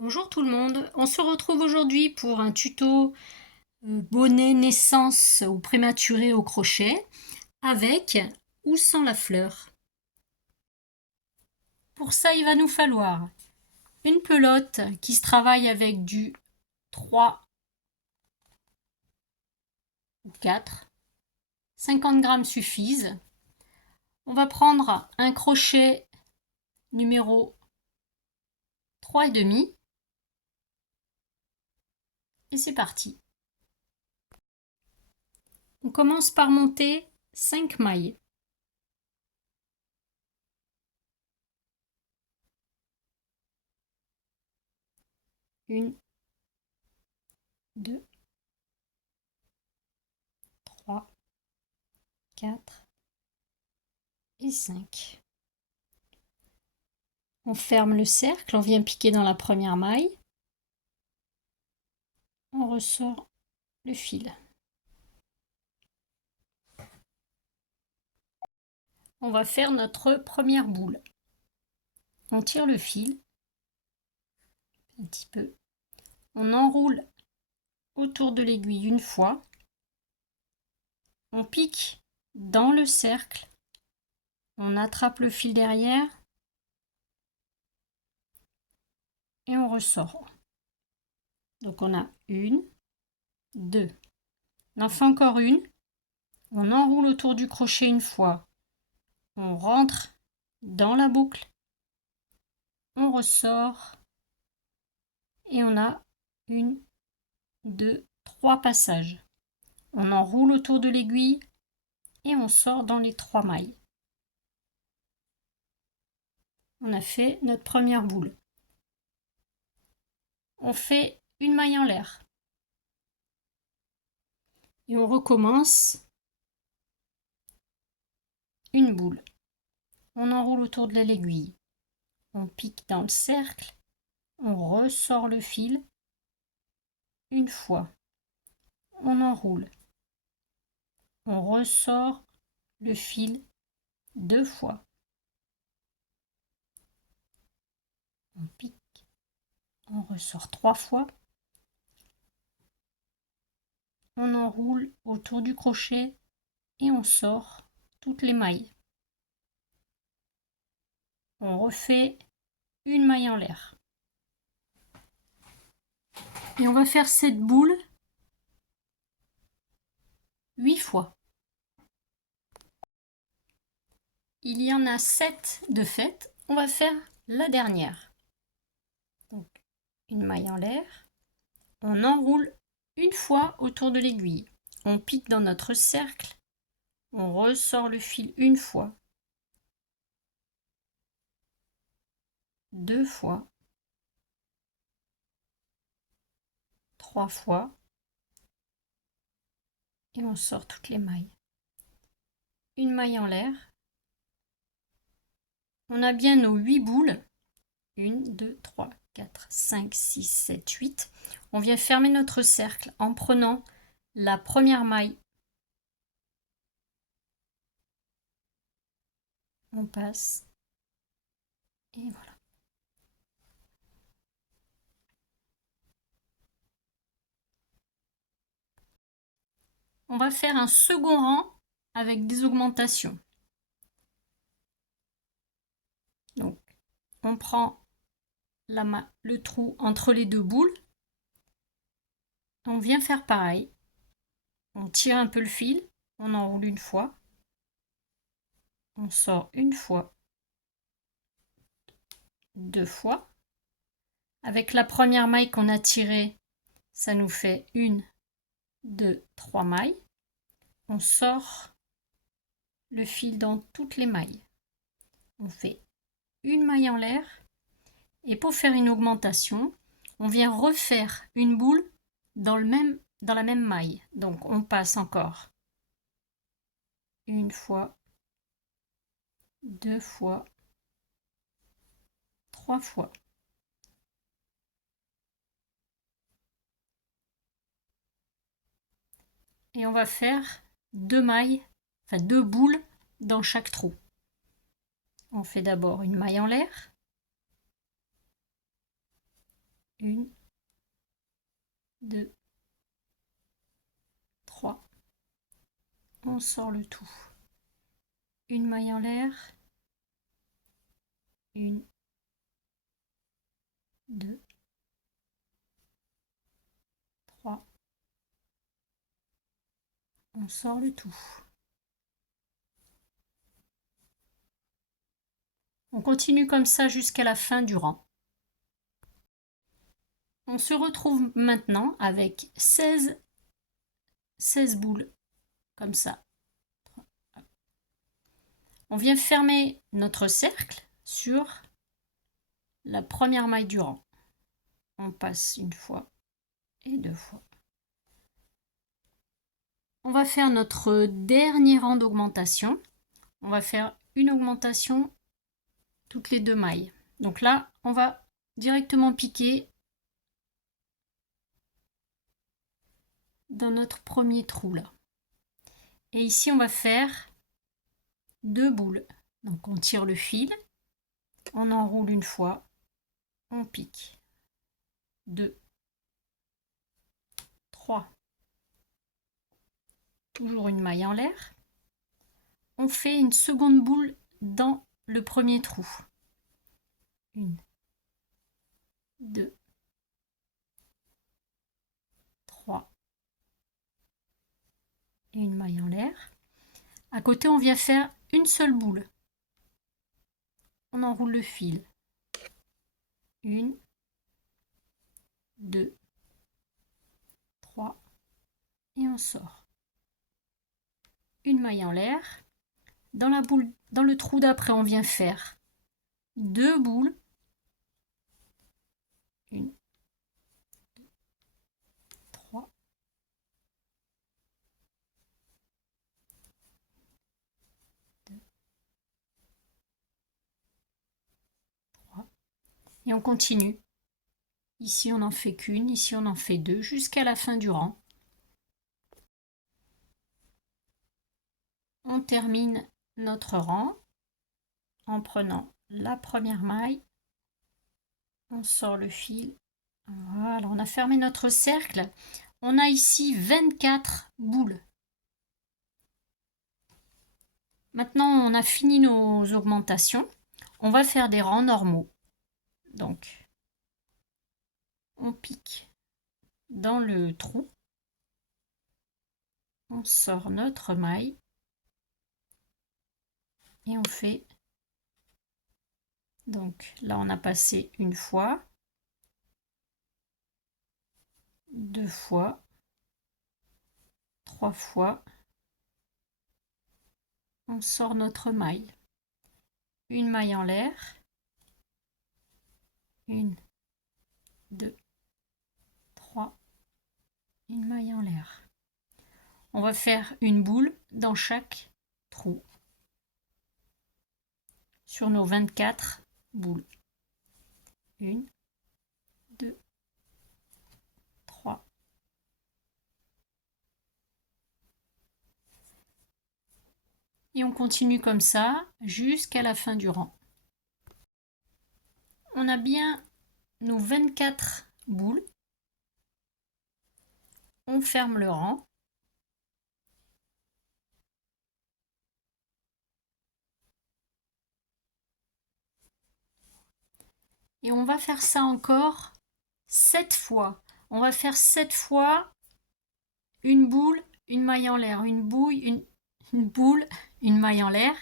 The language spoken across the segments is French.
Bonjour tout le monde, on se retrouve aujourd'hui pour un tuto bonnet naissance ou prématuré au crochet avec ou sans la fleur. Pour ça, il va nous falloir une pelote qui se travaille avec du 3 ou 4, 50 grammes suffisent. On va prendre un crochet numéro 3,5 et c'est parti. On commence par monter 5 mailles. Une, 2, 3, 4 et 5. On ferme le cercle, on vient piquer dans la première maille, on ressort le fil. On va faire notre première boule. On tire le fil un petit peu, on enroule autour de l'aiguille une fois, on pique dans le cercle, on attrape le fil derrière et on ressort. Donc on a une, deux. On en fait encore une, on enroule autour du crochet une fois, on rentre dans la boucle, on ressort et on a une, deux, trois passages. On enroule autour de l'aiguille et on sort dans les 3 mailles. On a fait notre première boule. On fait une maille en l'air. Et on recommence une boule. On enroule autour de l'aiguille. On pique dans le cercle. On ressort le fil une fois. On enroule. On ressort le fil 2 fois. On pique. On ressort 3 fois. On enroule autour du crochet et on sort toutes les mailles. On refait une maille en l'air. Et on va faire cette boule 8 fois. Il y en a 7 de fait. On va faire la dernière. Donc, une maille en l'air. On enroule une fois autour de l'aiguille. On pique dans notre cercle. On ressort le fil une fois. 2 fois. 3 fois. Et on sort toutes les mailles. Une maille en l'air. On a bien nos 8 boules. 1, 2, 3, 4, 5, 6, 7, 8. On vient fermer notre cercle en prenant la première maille. On passe. Et voilà. On va faire un second rang avec des augmentations. Donc, on prend le trou entre les deux boules. On vient faire pareil. On tire un peu le fil. On enroule une fois. On sort une fois. 2 fois. Avec la première maille qu'on a tirée, ça nous fait 1, 2, 3 mailles. On sort le fil dans toutes les mailles. On fait une maille en l'air. Et pour faire une augmentation, on vient refaire une boule dans la même maille. Donc on passe encore une fois, 2 fois, 3 fois. Et on va faire 2 mailles, enfin 2 boules dans chaque trou. On fait d'abord une maille en l'air. 1, 2, 3. On sort le tout. Une maille en l'air. 1, 2, 3. On sort le tout. On continue comme ça jusqu'à la fin du rang. On se retrouve maintenant avec 16 boules, comme ça. On vient fermer notre cercle sur la première maille du rang. On passe une fois et deux fois. On va faire notre dernier rang d'augmentation. On va faire une augmentation toutes les deux mailles. Donc là, on va directement piquer dans notre premier trou là. Et ici, on va faire 2 boules. Donc on tire le fil, on enroule une fois, on pique. 2, 3. Toujours une maille en l'air. On fait une seconde boule dans le premier trou. 1, 2, 3. Et une maille en l'air. À côté, on vient faire une seule boule. On enroule le fil. 1, 2, 3. Et on sort. Une maille en l'air. Dans la boule, dans le trou d'après, on vient faire 2 boules. 1, 2, 3. Et on continue. Ici, on n'en fait qu'une, ici, on en fait 2, jusqu'à la fin du rang. On termine notre rang en prenant la première maille. On sort le fil. Voilà, on a fermé notre cercle. On a ici 24 boules. Maintenant, on a fini nos augmentations. On va faire des rangs normaux. Donc, on pique dans le trou. On sort notre maille. Et on fait... Donc là, on a passé une fois, 2 fois, 3 fois. On sort notre maille. Une maille en l'air. 1, 2, 3. Une maille en l'air. On va faire une boule dans chaque trou sur nos 24 boules. 1, 2, 3. Et on continue comme ça jusqu'à la fin du rang. On a bien nos 24 boules. On ferme le rang. Et on va faire ça encore 7 fois. On va faire 7 fois une boule, une maille en l'air, une boule, une maille en l'air.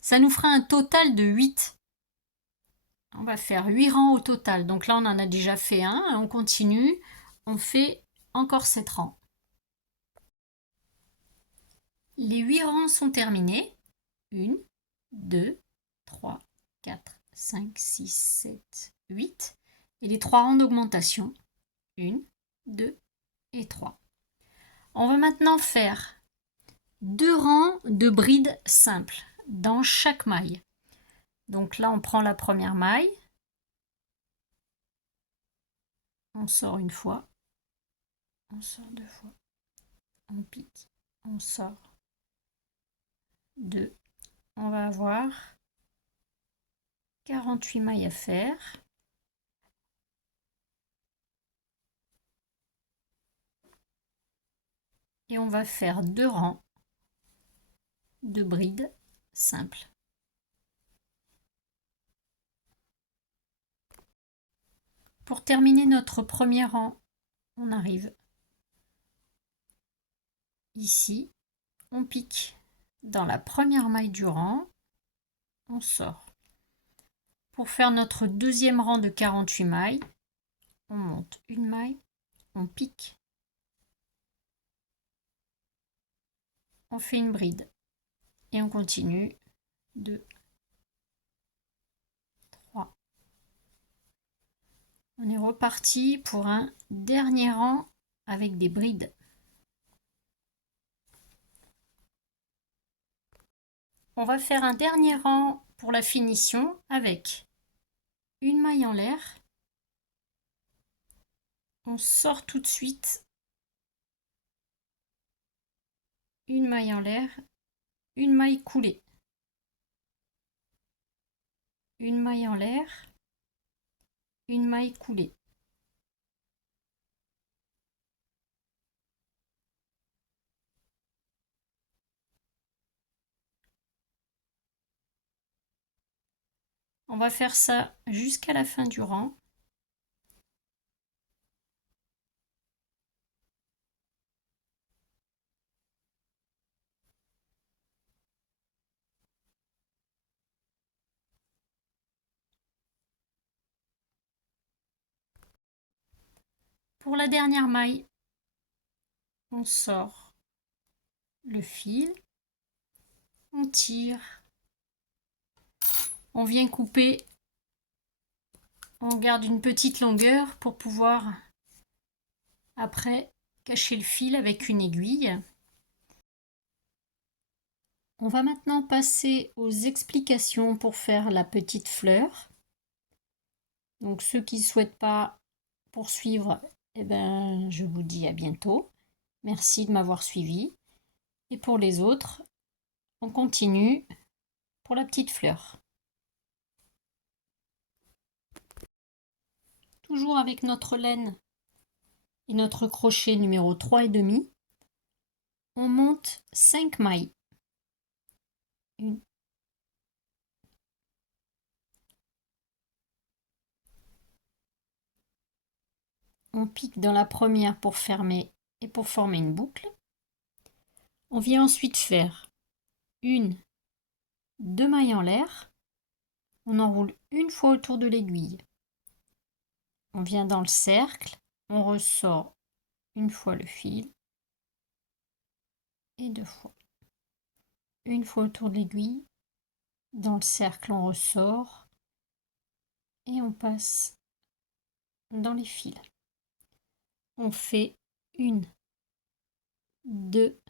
Ça nous fera un total de 8. On va faire 8 rangs au total. Donc là, on en a déjà fait un. On continue. On fait encore 7 rangs. Les 8 rangs sont terminés. 1, 2, 3, 4, 5, 6, 7, 8. Et les 3 rangs d'augmentation. 1, 2 et 3. On va maintenant faire 2 rangs de brides simples dans chaque maille. Donc là, on prend la première maille. On sort une fois. On sort 2 fois. On pique. On sort 2. On va avoir 48 mailles à faire. et on va faire 2 rangs de brides simples. Pour terminer notre premier rang, on arrive ici, on pique dans la première maille du rang, on sort. Pour faire notre deuxième rang de 48 mailles, on monte une maille, on pique, on fait une bride et on continue. 2, 3. On est reparti pour un dernier rang avec des brides. On va faire un dernier rang pour la finition avec une maille en l'air. On sort tout de suite une maille en l'air, une maille coulée, une maille en l'air, une maille coulée. On va faire ça jusqu'à la fin du rang. Pour la dernière maille, on sort le fil, on tire, on vient couper, on garde une petite longueur pour pouvoir après cacher le fil avec une aiguille. On va maintenant passer aux explications pour faire la petite fleur. Donc ceux qui ne souhaitent pas poursuivre, eh ben, je vous dis à bientôt. Merci de m'avoir suivi. Et pour les autres, on continue pour la petite fleur. Toujours avec notre laine et notre crochet numéro 3,5, on monte 5 mailles. 1, on pique dans la première pour fermer et pour former une boucle. On vient ensuite faire 1, 2 mailles en l'air. On enroule une fois autour de l'aiguille. On vient dans le cercle, on ressort une fois le fil et 2 fois. Une fois autour de l'aiguille, dans le cercle on ressort et on passe dans les fils. On fait 1, 2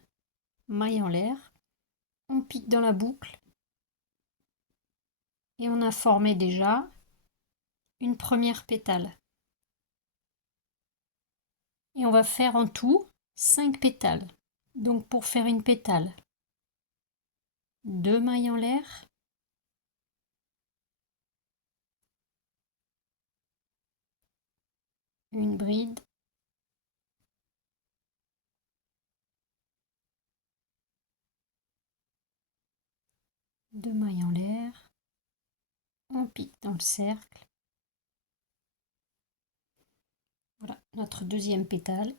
mailles en l'air, on pique dans la boucle et on a formé déjà une première pétale. Et on va faire en tout 5 pétales. Donc pour faire une pétale, 2 mailles en l'air, une bride, 2 mailles en l'air, on pique dans le cercle. Voilà notre deuxième pétale.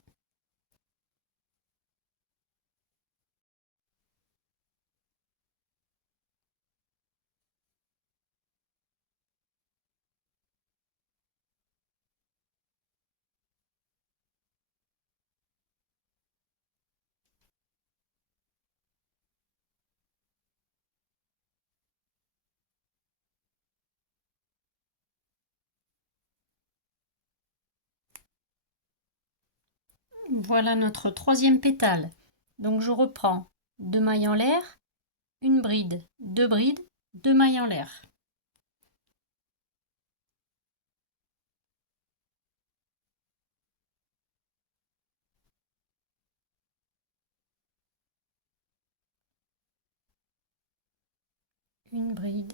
Voilà notre troisième pétale. Donc je reprends 2 mailles en l'air, une bride, 2 brides, 2 mailles en l'air. Une bride,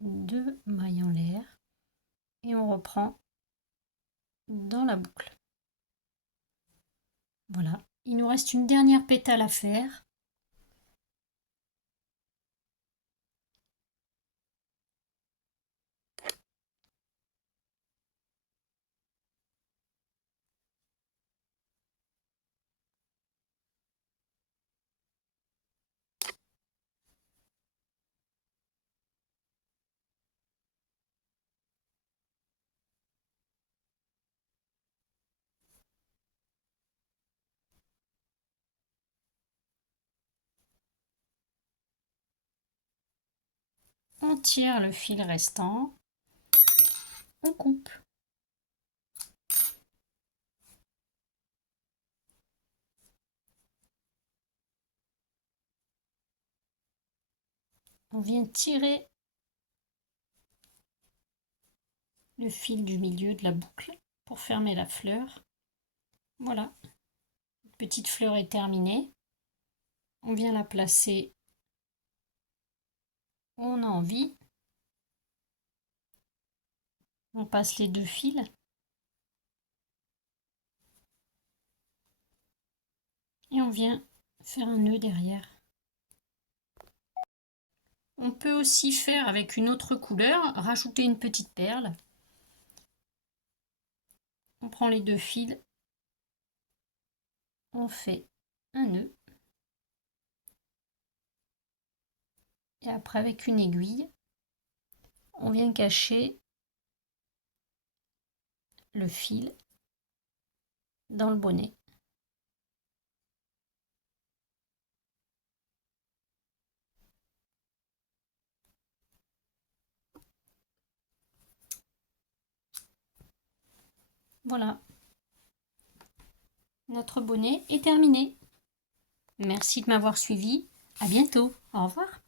2 mailles en l'air et reprend dans la boucle. Voilà, il nous reste une dernière pétale à faire. On tire le fil restant, on coupe. On vient tirer le fil du milieu de la boucle pour fermer la fleur. Voilà, une petite fleur est terminée. On vient la placer où on a envie. On passe les deux fils. Et on vient faire un nœud derrière. On peut aussi faire avec une autre couleur, rajouter une petite perle. On prend les deux fils, on fait un nœud. Et après avec une aiguille, on vient cacher le fil dans le bonnet. Voilà, notre bonnet est terminé. Merci de m'avoir suivi. À bientôt. Au revoir.